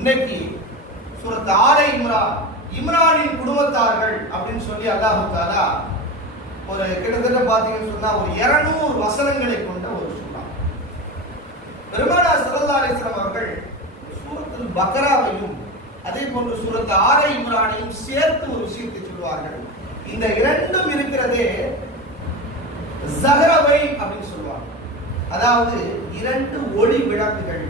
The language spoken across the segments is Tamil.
இன்னைக்கு சுரத் ஆலை இம்ரான் இம்ரானின் குடும்பத்தார்கள் அப்படின்னு சொல்லி அல்லாஹு தாலா ஒரு கிட்டத்தட்ட பார்த்தீங்கன்னு சொன்னா ஒரு இருநூறு வசனங்களை கொண்ட ஒரு சூறா. பெருமானா சல்லா அலிஸ்லாம் அவர்கள் சூரத்தில் பக்ராவையும் அதே போன்று சூரத் ஆலை இம்ரானையும் சேர்த்து ஒரு விஷயத்தை சொல்வார்கள் இந்த இரண்டும் இருக்கிறதே ஜஹரவை அப்படின்னு சொல்லுவாங்க. அதாவது இரண்டு ஒளி விளக்குகள்.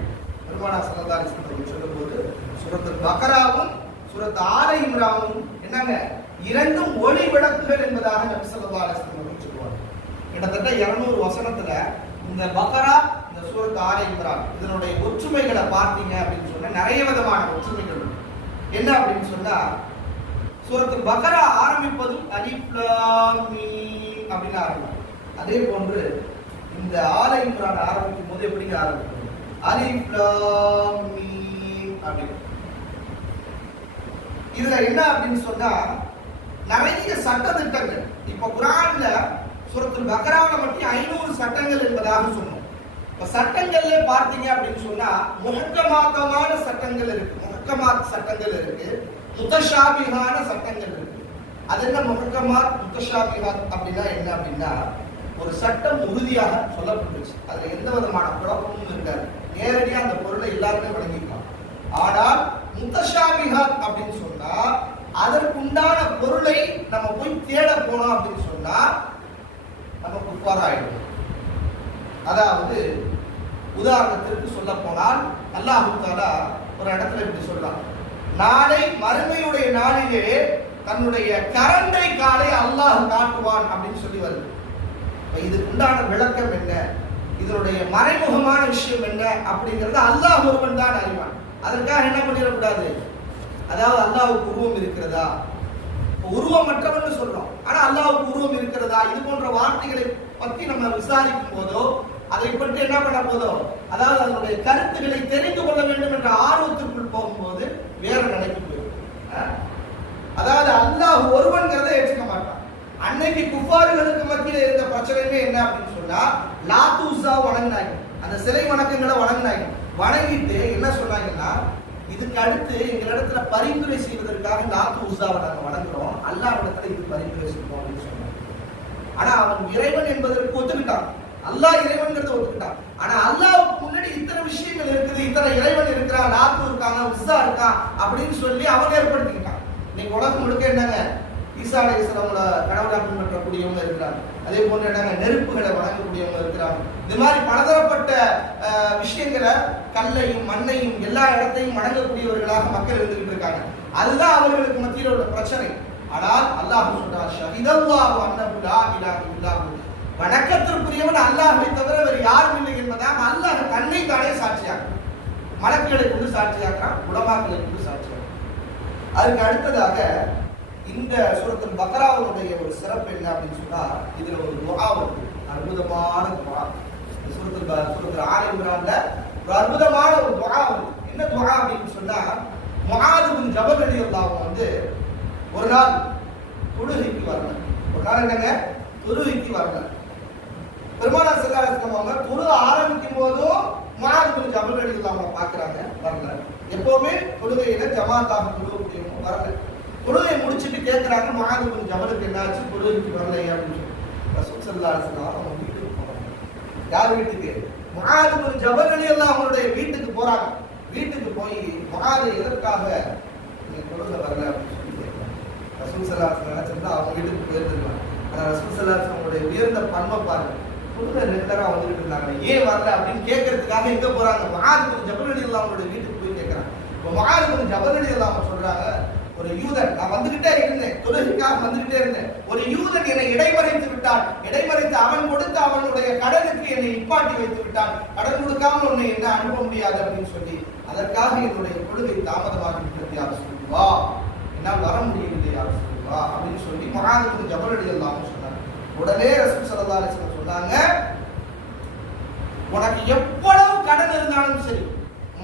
பெருமானா சல்லா அவர்கள் சொல்லும்போது சுரத்து பக்கராவும் சுரத்து ஆலை இம்ராவும் என்னங்க? இரண்டும் ஒளி விளக்குகள் என்பதாக நபி ஸல்லல்லாஹு அலைஹி அவர்கள் சொல்லுவாங்க. கிட்டத்தட்ட 200 வசனத்துல இந்த பக்கரா இந்த சூரத் ஆலை இம்ரான் இதனுடைய ஒற்றுமைகளை பார்த்தீங்க அப்படின்னு சொன்னா நிறைய விதமான ஒற்றுமைகள் உண்டு. என்ன அப்படின்னு சொன்னா சுரத்து பக்கரா ஆரம்பிப்பதும் அலிப்லாமி அப்படின்னு ஆரம்பிக்கும். அதே போன்று இந்த ஆலை இம்ரான் ஆரம்பிக்கும் போது எப்படிங்க ஆரம்பிக்கும்? அலிஃப் லாம் மீம் அப்படின்னு. இதுல என்ன அப்படின்னு சொன்னா நிறைய சட்ட திட்டங்கள் இப்ப குரான்ல சுரத்தில் பக்ராவில் மட்டும் ஐநூறு சட்டங்கள் என்பதாக சொன்னோம் இப்ப சட்டங்கள்ல பார்த்தீங்க அப்படின்னு சொன்னா முகக்கமாக்கமான சட்டங்கள் இருக்கு. முகக்கமாக்க சட்டங்கள் இருக்கு. முத்தஷாபிகான சட்டங்கள் இருக்கு. அது என்ன முகக்கமா முத்தஷாபிகாத் அப்படின்னா என்ன அப்படின்னா ஒரு சட்டம் உறுதியாக சொல்லப்பட்டுச்சு. அதுல எந்த விதமான குழப்பமும் இருக்காது. நேரடியாக அந்த பொருளை எல்லாருமே வழங்கிக்கலாம். ஆனால் முத்தஷாபிகாத் அப்படின்னு சொன்னா அதற்குண்டான பொருளை நம்ம போய் தேட போனோம் அப்படின்னு சொன்னா நம்ம குப்பாராயிடும் அதாவது உதாரணத்திற்கு சொல்ல போனால் அல்லாஹு தாலா ஒரு இடத்துல இப்படி சொல்றான். நாளை மறுமையுடைய நாளிலே தன்னுடைய கரண்டை காலை அல்லாஹ் காட்டுவான் அப்படின்னு சொல்லி வருது. இதுக்கு உண்டான விளக்கம் என்ன? இதனுடைய மறைமுகமான விஷயம் என்ன? அப்படிங்கிறத அல்லாஹ் ஒருவன் தான் அறிவான். அதற்காக என்ன பண்ணிடக்கூடாது? அதாவது அல்லாவுக்கு உருவம் இருக்கிறதா? உருவம் உருவமற்றவன் சொல்றோம். ஆனா அல்லாவுக்கு உருவம் இருக்கிறதா? இது போன்ற வார்த்தைகளை பத்தி நம்ம விசாரிக்கும் போதோ அதை பற்றி என்ன பண்ண போதோ அதாவது அதனுடைய கருத்துக்களை தெரிந்து கொள்ள வேண்டும் என்ற ஆர்வத்திற்குள் போகும்போது வேற நிலைக்கு போயிடும். அதாவது அல்லாஹ் ஒருவன்கிறத ஏற்றுக்க அன்னைக்கு குப்பாறுகளுக்கு மத்தியில் இருந்த பிரச்சனையுமே என்ன அப்படின்னு சொன்னா லாத்து வணங்கினாங்க. அந்த சிலை வணக்கங்களை வணங்கினாங்க. வணங்கிட்டு என்ன சொன்னாங்கன்னா இதுக்கு அடுத்து எங்களிடத்துல பரிந்துரை செய்வதற்காக லாத்து உசாவை நாங்கள் வணங்குறோம். அல்லாஹ் இடத்துல இது பரிந்துரை செய்வோம் அப்படின்னு சொன்னாங்க. ஆனா அவன் இறைவன் என்பதற்கு ஒத்துக்கிட்டான். அல்லாஹ் இறைவன்கிறத ஒத்துக்கிட்டான். ஆனா அல்லாவுக்கு முன்னாடி இத்தனை விஷயங்கள் இருக்குது இத்தனை இறைவன் இருக்கிறான் லாத்து இருக்காங்க உசா இருக்கான் அப்படின்னு சொல்லி அவன் ஏற்படுத்திக்கிட்டான். இன்னைக்கு உலகம் முழுக்க என்னங்க? ஈசா அலை இஸ்லாமோட கடவுளாக பின்பற்றக்கூடியவங்க இருக்கிறாங்க. அதே போன்ற என்னங்க நெருப்புகளை வணங்கக்கூடியவங்க இருக்கிறாங்க. இது மாதிரி பலதரப்பட்ட விஷயங்களை கல்லையும் மண்ணையும் எல்லா இடத்தையும் வணங்கக்கூடியவர்களாக மக்கள் இருந்துகிட்டு இருக்காங்க. அதுதான் அவர்களுக்கு மத்தியில் உள்ள பிரச்சனை. ஆனால் அல்லாஹ் சொல்றார் ஷஹிதல்லாஹு அன்னஹு லா இல்லாஹு வணக்கத்திற்குரியவன் அல்லாஹை தவிர வேறு யாரும் இல்லை என்பதாக அல்லாஹ் தன்னை தானே சாட்சியாக்கும். மலக்குகளை கொண்டு சாட்சியாக்குறான் உலமாக்களை கொண்டு சாட்சியாக்குறான் அதுக்கு அடுத்ததாக இந்த சூரத்தில் பக்ராவுடைய ஒரு சிறப்பு என்ன அப்படின்னு சொன்னா இதுல ஒரு துஆ இருக்கு அற்புதமான துஆ. சுரத்தன் சூரத்தில் ப- சூரத்தில் ஒரு அற்புதமான ஒரு துஆ இருக்கு என்ன துஆ அப்படின்னு சொன்னா முகாதுவின் ஜபல் ரலியல்லாஹு வந்து ஒரு நாள் தொழுகைக்கு வரல ஒரு நாள் என்னங்க? தொழுகைக்கு வரணும். பெருமானா செல்லாசனம் அவங்க தொழு ஆரம்பிக்கும் போதும் முகாதுவின் ஜபல் ரலியல்லாஹு பாக்குறாங்க வரல. எப்பவுமே தொழுகையில ஜமாத்தாக தொழுகக்கூடியவங்க வரல. தொழுகை முடிச்சுட்டு கேட்குறாங்க முஆது பின் ஜபலுக்கு என்னாச்சு? தொழுகைக்கு வரலையே அப்படின்னு சொல்லி. ரசூல் ஸல்லல்லாஹு அவங்க வீட்டுக்கு போறாங்க. யார் வீட்டுக்கு? முஆது பின் ஜபல் ரலியல்லாஹு அவங்களுடைய வீட்டுக்கு போறாங்க. வீட்டுக்கு போய் மகாது எதற்காக நீங்க தொழுகை வரல அப்படின்னு சொல்லி கேட்கறாங்க ரசூல் ஸல்லல்லாஹு அலைஹி அவங்க வீட்டுக்கு போயிருந்திருக்கலாம். ஆனா ரசூல் ஸல்லல்லாஹு அலைஹி அவங்களுடைய உயர்ந்த பண்பை பாருங்க. தொழுகை வந்துட்டு இருந்தாங்க. ஏன் வரல அப்படின்னு கேட்கறதுக்காக எங்க போறாங்க? முஆது ஜபரணி எல்லாம் அவங்களுடைய வீட்டுக்கு போய் கேட்கறாங்க இப்போ முஆது ஜபரணி எல்லாம் அவங்க சொல்றாங்க ஒரு யூதன் நான் வந்துகிட்டே இருந்தேன் தொழுகைக்காக வந்துகிட்டே இருந்தேன். ஒரு யூதன் என்னை இடைமறைத்து விட்டான். இடைமறைத்து அவன் கொடுத்த அவனுடைய கடனுக்கு என்னை இப்பாட்டி வைத்து விட்டான். கடன் கொடுக்காமல் உன்னை என்ன அனுப்ப முடியாது அப்படின்னு சொல்லி அதற்காக என்னுடைய கொள்கை தாமதமாக இருக்கிறது யார் சொல்லுவா? என்னால் வர முடியவில்லை யார் சொல்லுவா? அப்படின்னு சொல்லி மகாதத்துக்கு ஜபலடி எல்லாம் சொன்னாங்க உடனே ரசூல் ஸல்லல்லாஹு சொன்னாங்க உனக்கு எவ்வளவு கடன் இருந்தாலும் சரி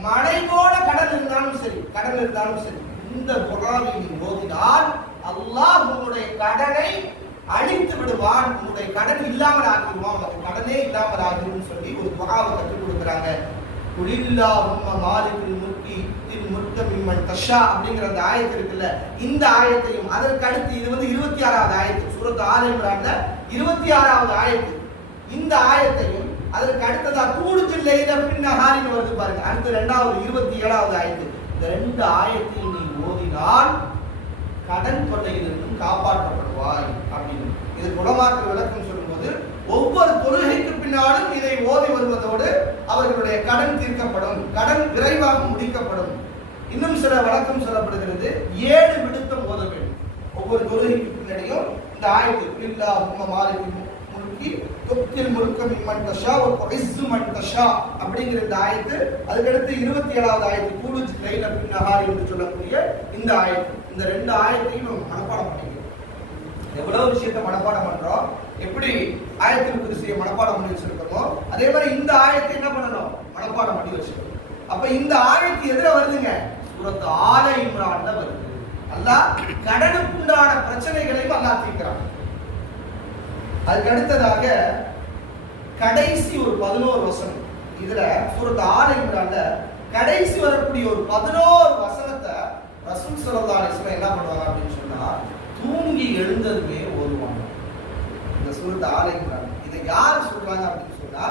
மழை போல கடன் இருந்தாலும் சரி கடன் இருந்தாலும் சரி இந்த துஆவை ஓதினால் அல்லாஹ் உன்னுடைய கடனை அழித்து விடுவான். உன்னுடைய கடன் இல்லாமல் ஆக்கிடுவான் உனக்கு கடனே இல்லாமல் ஆகிடும் சொல்லி ஒரு துஆவை கற்றுக் கொடுக்குறாங்க. குளில்லா உம்ம மாலிபின் முட்டி தின் முல்க மிம்மன் தஷா அப்படிங்கிற அந்த ஆயத்து இருக்குல்ல இந்த ஆயத்தையும் அதற்கு அடுத்து இது வந்து இருபத்தி ஆறாவது ஆயத்து. சூரத் ஆல் இம்ரான்ல இருபத்தி ஆறாவது ஆயத்து. இந்த ஆயத்தையும் அதற்கு அடுத்ததா தூடு ஜில்லையில பின்னஹாரின்னு வருது பாருங்க. அடுத்து ரெண்டாவது இருபத்தி ஏழாவது ஆயத்து. இந்த ரெண்டு ஆயத்தையும் நீ ஓதினால் கடன் தொல்லையிலிருந்தும் காப்பாற்றப்படுவாய் அப்படின்னு. இது குணமாக்க விளக்கம் சொல்லும்போது ஒவ்வொரு தொழுகைக்கு பின்னாலும் இதை ஓதி வருவதோடு அவர்களுடைய கடன் தீர்க்கப்படும் கடன் விரைவாக முடிக்கப்படும். இன்னும் சில வழக்கம் சொல்லப்படுகிறது. ஏழு விடுத்தம் ஓத வேண்டும் ஒவ்வொரு தொழுகைக்கு பின்னாடியும் இந்த ஆயத்தில் இல்லா உம்ம மாலிக்கு முழுக்கி துப்தில் முழுக்க மிம்மன் தஷா ஒரு இஸ்ஸு மன் தஷா அப்படிங்கிற இந்த ஆயத்து அதுக்கடுத்து இருபத்தி ஏழாவது ஆயத்து கூடு லைல பின்னஹார் என்று சொல்லக்கூடிய இந்த ஆயத்து. இந்த ரெண்டு ஆயத்தையும் நம்ம மனப்பாடம் பண்ணிக்கிறோம் எவ்வளவு விஷயத்தை மனப்பாடம் பண்றோம் எப்படி ஆயத்தில் குதிசியை மனப்பாடம் பண்ணி வச்சிருக்கோமோ அதே மாதிரி இந்த ஆயத்தை என்ன பண்ணணும்? மனப்பாடம் பண்ணி வச்சிருக்கோம் அப்ப இந்த ஆயத்து எதுல வருதுங்க. சூரத்து ஆல இம்ரான்ல வருது. அல்லாஹ் கடனுக்குண்டான பிரச்சனைகளையும் அல்லாஹ் தீர்க்கிறான். அதுக்கு அடுத்ததாக கடைசி ஒரு பதினோரு வசனம். இதுல சூரத் ஆறு என்கிறாங்க கடைசி வரக்கூடிய ஒரு பதினோரு வசனத்தை ரசூல் ஸல்லல்லாஹு அலைஹி என்ன பண்ணுவாங்க அப்படின்னு சொன்னா தூங்கி எழுந்ததுமே ஓதுவாங்க இந்த சூரத்து ஆல இதை யார் சொல்றாங்க அப்படின்னு சொன்னா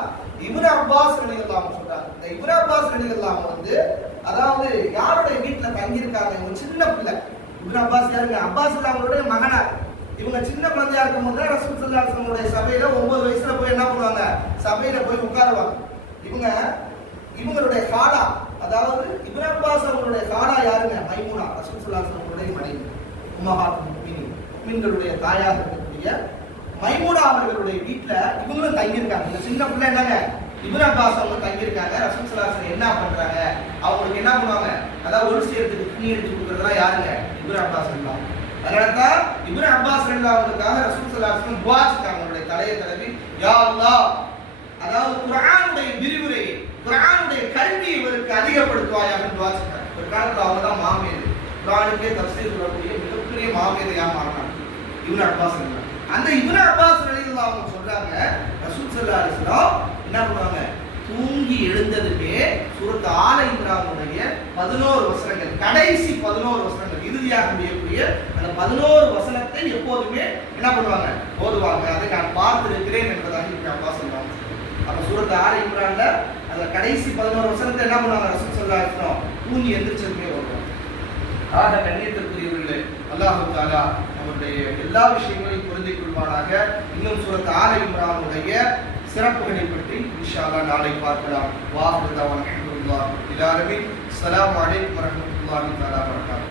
இப்னு அப்பாஸ் ரலியல்லாஹு சொல்றாங்க. இந்த இப்னு அப்பாஸ் ரலியல்லாஹு வந்து அதாவது யாருடைய வீட்டுல தங்கி ஒரு சின்ன பிள்ளை. இப்னு அப்பாஸ் யாருங்க? அப்பாஸ் அவங்களுடைய மகனார் இவங்க சின்ன குழந்தையா இருக்கும்போது தான் ரசூல் சல்லாசனுடைய சபையில ஒன்பது வயசுல போய் என்ன பண்ணுவாங்க? சபையில போய் உட்காருவாங்க. இவங்க இவங்களுடைய காலா அதாவது இப்னு அவங்களுடைய காலா யாருங்க? மைமுனா ரசூல் ஸல்லல்லாஹு அலைஹி மனைவி உம்மஹாத் முஃமினீன் முஃமின்களுடைய தாயாக இருக்கக்கூடிய மைமுனா அவர்களுடைய வீட்டுல இவங்களும் தங்கியிருக்காங்க. இந்த சின்ன பிள்ளை என்னங்க? இப்னு அவங்க தங்கியிருக்காங்க. ரசூல் சல்லாசன் என்ன பண்றாங்க? அவங்களுக்கு என்ன பண்ணுவாங்க? அதாவது ஒரு சேர்த்துக்கு துணி எடுத்து கொடுக்குறதுலாம் யாருங்க? இப்னு அப்பாஸ் அதனால தான் இப்னு அப்பாஸ் அவங்களுக்காக ரசூல் சலாஹம் அலைஹி வஸல்லம் செஞ்சாங்க தலையை தடவி. யா அல்லா அதாவது குரானுடைய விரிவுரை குரானுடைய கல்வி இவருக்கு அதிகப்படுத்துவாயாக துஆ செஞ்சாங்க. ஒரு காலத்தில் அவங்க தான் மாமேது குரானுக்கே தப்சீர் சொல்லக்கூடிய மிகப்பெரிய மாமேதையா மாறினாங்க. இப்னு அப்பாஸ் ரலியல்லாஹு அந்த இப்னு அப்பாஸ் ரலியல்லாஹு அவங்க சொல்றாங்க ரசூல் ஸல்லல்லாஹு என்ன பண்ணுவாங்க? தூங்கி எழுந்ததுமே சூரத் ஆல இந்திராவுடைய பதினோரு வசனங்கள் கடைசி பதினோரு வசனங்கள் இறுதியாக முடியக்கூடிய அந்த பதினோரு வசனத்தை எப்போதுமே என்ன பண்ணுவாங்க? ஓதுவாங்க. அதை நான் பார்த்திருக்கிறேன் என்பதாக இப்படி அப்பா சொல்லுவாங்க அப்ப சூரத் ஆல இம்ரான்ல அந்த கடைசி பதினோரு வசனத்தை என்ன பண்ணுவாங்க? ரசம் சொல்ல தூங்கி எந்திரிச்சதுமே வருவாங்க ஆக கண்ணியத்திற்குரியவர்களே அல்லாஹு தாலா நம்முடைய எல்லா விஷயங்களையும் புரிந்து கொள்வானாக. இன்னும் சூரத் ஆல இம்ரானுடைய சிறப்புகளை பற்றி இன்ஷா நாளை பார்க்கலாம். வாஹ் அல்ஹம்துலில்லாஹ் இலாலமின் அஸ்ஸலாமு அலைக்கும் வரஹ்மத்துல்லாஹி தஆலா வபரகாத்துஹு.